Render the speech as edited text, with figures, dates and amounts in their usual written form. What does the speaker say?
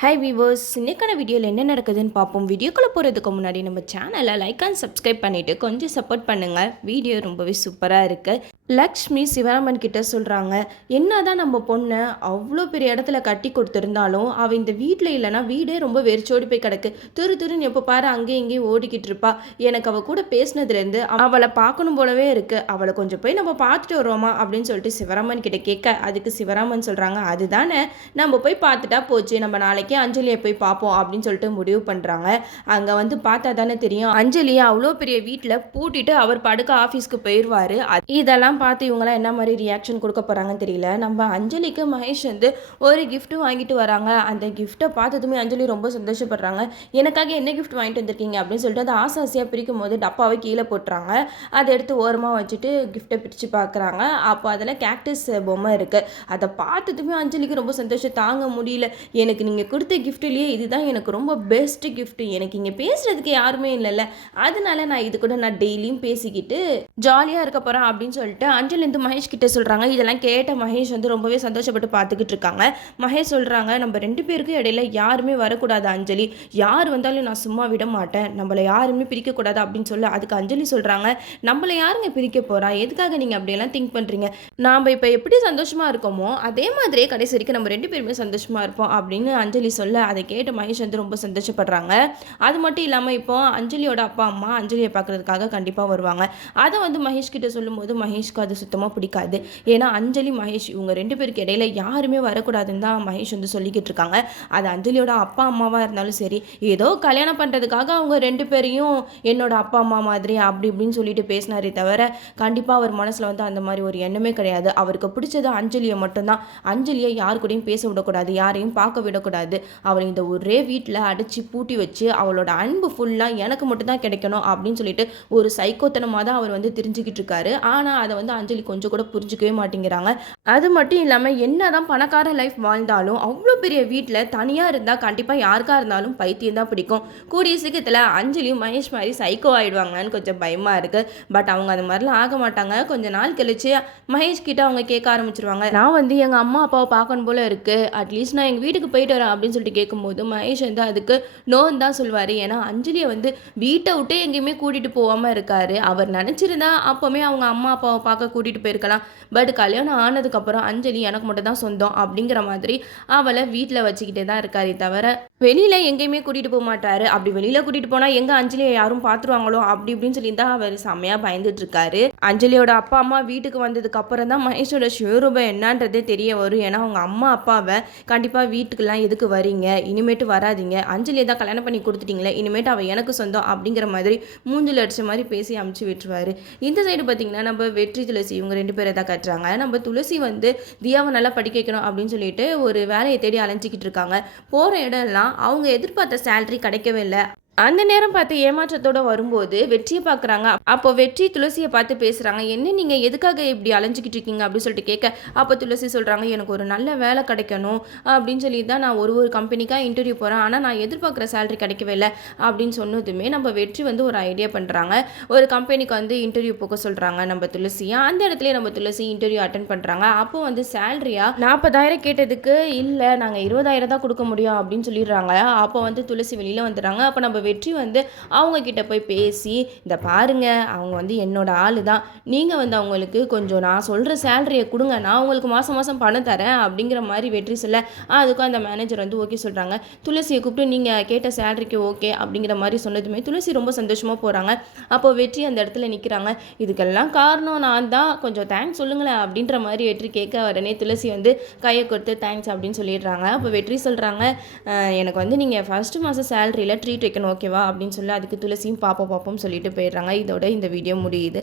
Hi viewers, இன்னைக்கான வீடியோவில் என்ன நடக்குதுன்னு பார்ப்போம். வீடியோக்குள்ளே போகிறதுக்கு முன்னாடி நம்ம சேனலை லைக் அண்ட் சப்ஸ்கிரைப் பண்ணிவிட்டு கொஞ்சம் சப்போர்ட் பண்ணுங்கள். வீடியோ ரொம்பவே சூப்பராக இருக்குது. லக்ஷ்மி சிவராமன் கிட்ட சொல்கிறாங்க, என்ன தான் நம்ம பொண்ணை அவ்வளோ பெரிய இடத்துல கட்டி கொடுத்துருந்தாலும் அவள் இந்த வீட்டில் இல்லைனா வீடே ரொம்ப வெறிச்சோடி போய் கிடக்கு. திருன்னு எப்போ பாரு அங்கேயும் இங்கேயும் ஓடிக்கிட்டு இருப்பா. எனக்கு அவள் கூட பேசினதுலேருந்து அவளை பார்க்கணும் போலவே இருக்குது. அவளை கொஞ்சம் போய் நம்ம பார்த்துட்டு வருவோமா அப்படின்னு சொல்லிட்டு சிவராமன் கிட்ட கேட்க, அதுக்கு சிவராமன் சொல்கிறாங்க, அதுதானே நம்ம போய் பார்த்துட்டா போச்சு, நம்ம நாளைக்கு அஞ்சலியை போய் பார்ப்போம் அப்படின்னு சொல்லிட்டு முடிவு பண்ணுறாங்க. அங்கே வந்து பார்த்தா தானே தெரியும், அஞ்சலியை அவ்வளோ பெரிய வீட்டில் பூட்டிட்டு அவர் படுக்க ஆஃபீஸ்க்கு போயிடுவார். இதெல்லாம் பார்த்து இவங்களாம் என்ன மாதிரி ரியாக்ஷன் கொடுக்க போகிறாங்கன்னு தெரியல. நம்ம அஞ்சலிக்கு மகேஷ் வந்து ஒரு கிஃப்ட்டும் வாங்கிட்டு வராங்க. அந்த கிஃப்ட்டை பார்த்ததுமே அஞ்சலி ரொம்ப சந்தோஷப்படுறாங்க. எனக்காக என்ன கிஃப்ட் வாங்கிட்டு வந்திருக்கீங்க அப்படின்னு சொல்லிட்டு அதை ஆசாசியாக பிரிக்கும் போது டப்பாவை கீழே போட்டுறாங்க. அதை எடுத்து ஓரமாக வச்சுட்டு கிஃப்ட்டை பிரித்து பார்க்குறாங்க. அப்போ அதில் கேக்டஸ் பொம்மை இருக்குது. அதை பார்த்ததுமே அஞ்சலிக்கு ரொம்ப சந்தோஷம் தாங்க முடியல. எனக்கு நீங்கள் கொடுத்த கிஃப்ட்லேயே இதுதான் எனக்கு ரொம்ப பெஸ்ட் கிஃப்ட். எனக்கு இங்கே பேசுகிறதுக்கு யாருமே இல்லைல்ல, அதனால நான் இது கூட நான் டெய்லியும் பேசிக்கிட்டு ஜாலியாக இருக்க போகிறேன் அப்படின்னு சொல்லிட்டு அஞ்சலி வந்து மகேஷ் கிட்ட சொல்கிறாங்க. இதெல்லாம் கேட்ட மகேஷ் வந்து ரொம்பவே சந்தோஷப்பட்டு பார்த்துக்கிட்டு இருக்காங்க. மகேஷ் சொல்கிறாங்க, நம்ம 2 பேருக்கும் இடையில யாருமே வரக்கூடாது அஞ்சலி, யார் வந்தாலும் நான் சும்மா விட மாட்டேன், நம்மளை யாருமே பிரிக்கக்கூடாது அப்படின்னு சொல்லி. அதுக்கு அஞ்சலி சொல்கிறாங்க, நம்மளை யாருங்க பிரிக்க போகிறா, எதுக்காக நீங்கள் அப்படியெல்லாம் திங்க் பண்ணுறீங்க, நாம் இப்போ எப்படி சந்தோஷமாக இருக்கோமோ அதே மாதிரியே கடைசி வரைக்கும் நம்ம 2 பேருமே சந்தோஷமாக இருப்போம் அப்படின்னு அஞ்சலி சொல்ல, அதை கேட்டு மகேஷ் வந்து ரொம்ப சந்தோஷப்படுறாங்க. அது மட்டும் இல்லாமல் இப்போ அஞ்சலியோட அப்பா அம்மா அஞ்சலியை பார்க்குறதுக்காக கண்டிப்பாக வருவாங்க. அதை வந்து மகேஷ் கிட்ட சொல்லும்போது மகேஷ்க்கு அது சுத்தமாக பிடிக்காது. ஏன்னா அஞ்சலி மகேஷ் இவங்க 2 பேருக்கு இடையில யாருமே வரக்கூடாதுன்னு தான் மகேஷ் வந்து சொல்லிக்கிட்டு இருக்காங்க. அது அஞ்சலியோட அப்பா அம்மாவாக இருந்தாலும் சரி, ஏதோ கல்யாணம் பண்ணுறதுக்காக அவங்க 2 பேரையும் என்னோட அப்பா அம்மா மாதிரி அப்படி இப்படின்னு சொல்லிட்டு பேசினாரே தவிர கண்டிப்பாக அவர் மனசில் வந்து அந்த மாதிரி ஒரு எண்ணமே கிடையாது. அவருக்கு பிடிச்சது அஞ்சலியை மட்டும்தான். அஞ்சலியை யார் கூடயும் பேச விடக்கூடாது, யாரையும் பார்க்க விடக்கூடாது, அவளை இந்த ஒரே வீட்டில் அடைச்சி பூட்டி வச்சு அவளோட அன்பு ஃபுல்லாக எனக்கு மட்டும்தான் கிடைக்கணும் அப்படின்னு சொல்லிட்டு ஒரு சைக்கோத்தனமாக தான் அவர் வந்து தெரிஞ்சுக்கிட்டு இருக்காரு. ஆனால் அதை வந்து அஞ்சலி கொஞ்சம் கூட புரிஞ்சுக்கவே மாட்டேங்கிறாங்க. அது மட்டும் இல்லாமல் என்னதான் பணக்கார லைஃப் வாழ்ந்தாலும் அவ்வளோ பெரிய வீட்டில் தனியாக இருந்தால் கண்டிப்பாக யாருக்காக இருந்தாலும் பைத்தியம் தான் பிடிக்கும். கூடிய சீக்கிரத்தில் அஞ்சலியும் மகேஷ் மாதிரி சைக்கோ ஆகிடுவாங்கன்னு கொஞ்சம் பயமாக இருக்குது. பட் அவங்க அது மாதிரிலாம் ஆக மாட்டாங்க. கொஞ்ச நாள் கழிச்சு மகேஷ் கிட்ட அவங்க கேட்க ஆரம்பிச்சிருவாங்க, நான் வந்து எங்கள் அம்மா அப்பாவை பார்க்கணும் போல இருக்குது, அட்லீஸ்ட் நான் எங்கள் வீட்டுக்கு போயிட்டு வரேன் அப்படின்னு சொல்லிட்டு கேட்கும்போது மகேஷ் வந்து அதுக்கு நோன்னு தான் சொல்வார். ஏன்னா அஞ்சலியை வந்து வீட்டை விட்டு எங்கேயுமே கூட்டிகிட்டு போகாமல் இருக்காரு. அவர் நினச்சிருந்தா அப்போவுமே அவங்க அம்மா அப்பாவை பார்க்க கூட்டிகிட்டு போயிருக்கலாம். பட் கல்யாணம் ஆனதுக்கப்புறம் அஞ்சலி எனக்கு மட்டும் தான் சொந்தம் அப்படிங்கிற மாதிரி அவளை வீட்டில் வச்சுக்கிட்டே தான் இருக்காரே தவிர வெளியில் எங்கேயுமே கூட்டிகிட்டு போக மாட்டாரு. அப்படி வெளியில் கூட்டிகிட்டு போனால் எங்கே அஞ்சலியை யாரும் பார்த்துருவாங்களோ அப்படி இப்படின்னு சொல்லி தான் அவர் செம்மையாக பயந்துட்டு இருக்காரு. அஞ்சலியோட அப்பா அம்மா வீட்டுக்கு வந்ததுக்கு அப்புறம் தான் மகேஷோட சுயரூபம் என்னன்றதே தெரிய வரும். ஏன்னா அவங்க அம்மா அப்பாவை கண்டிப்பாக வீட்டுக்கெல்லாம் எதுக்கு வரீங்க, இனிமேட்டு வராதிங்க, அஞ்சலியை தான் கல்யாணம் பண்ணி கொடுத்துட்டீங்களே, இனிமேட்டு அவள் எனக்கு சொந்தம் அப்படிங்கிற மாதிரி மூஞ்சில் அடிச்ச மாதிரி பேசி அமுச்சு விட்டுருவாரு. இந்த சைடு பார்த்தீங்கன்னா நம்ம வெற்றி துளசி இவங்க 2 பேரை தான் கட்டுறாங்க. நம்ம துளசி வந்து தியாவை நல்லா படிக்க வைக்கணும் அப்படின்னு சொல்லிட்டு ஒரு வேலையை தேடி அலைஞ்சிக்கிட்டு இருக்காங்க. போகிற இடம்லாம் அவங்க எதிர்பார்த்த சேலரி கிடைக்கவே இல்லை. அந்த நேரம் பார்த்து ஏமாற்றத்தோடு வரும்போது வெற்றியை பார்க்குறாங்க. அப்போ வெற்றி துளசியை பார்த்து பேசுகிறாங்க, என்ன நீங்கள் எதுக்காக இப்படி அலைஞ்சிக்கிட்டு இருக்கீங்க அப்படின்னு சொல்லிட்டு கேட்க, அப்போ துளசி சொல்கிறாங்க, எனக்கு ஒரு நல்ல வேலை கிடைக்கணும் அப்படின்னு சொல்லி தான் நான் ஒரு கம்பெனிக்காக இன்டர்வியூ போகிறேன், ஆனால் நான் எதிர்பார்க்குற சேலரி கிடைக்கவே இல்லை அப்படின்னு சொன்னதுமே நம்ம வெற்றி வந்து ஒரு ஐடியா பண்ணுறாங்க. ஒரு கம்பெனிக்கு வந்து இன்டர்வியூ போக சொல்கிறாங்க நம்ம துளசியை. அந்த இடத்துல நம்ம துளசி இன்டர்வியூ அட்டன் பண்ணுறாங்க. அப்போ வந்து சேலரியாக 40,000 கேட்டதுக்கு இல்லை நாங்கள் 20,000 தான் கொடுக்க முடியும் அப்படின்னு சொல்லிடுறாங்க. அப்போ வந்து துளசி வெளியில் வந்துடுறாங்க. அப்போ நம்ம வெற்றி வந்து அவங்க கிட்ட போய் பேசி, இந்த பாருங்க அவங்க வந்து என்னோட ஆளு தான், நீங்கள் வந்து அவங்களுக்கு கொஞ்சம் நான் சொல்கிற சேலரியை கொடுங்க, நான் உங்களுக்கு மாதம் மாதம் பணம் தரேன் அப்படிங்கிற மாதிரி வெற்றி சொல்ல, அதுக்கும் அந்த மேனேஜர் வந்து ஓகே சொல்கிறாங்க. துளசியை கூப்பிட்டு நீங்கள் கேட்ட சேலரிக்கு ஓகே அப்படிங்கிற மாதிரி சொன்னதுமே துளசி ரொம்ப சந்தோஷமாக போகிறாங்க. அப்போ வெற்றி அந்த இடத்துல நிற்கிறாங்க. இதுக்கெல்லாம் காரணம் நான் தான், கொஞ்சம் தேங்க்ஸ் சொல்லுங்களேன் அப்படின்ற மாதிரி வெற்றி கேட்க, உடனே துளசி வந்து கையை கொடுத்து தேங்க்ஸ் அப்படின்னு சொல்லிடுறாங்க. அப்போ வெற்றி சொல்கிறாங்க, எனக்கு வந்து நீங்கள் ஃபர்ஸ்ட் மாதம் சேலரியில் ட்ரீட் வைக்கணும் ஓகேவா அப்படின்னு சொல்லி, அதுக்கு துளசியும் பாப்போம் சொல்லிட்டு போயிடுறாங்க. இதோட இந்த வீடியோ முடியுது.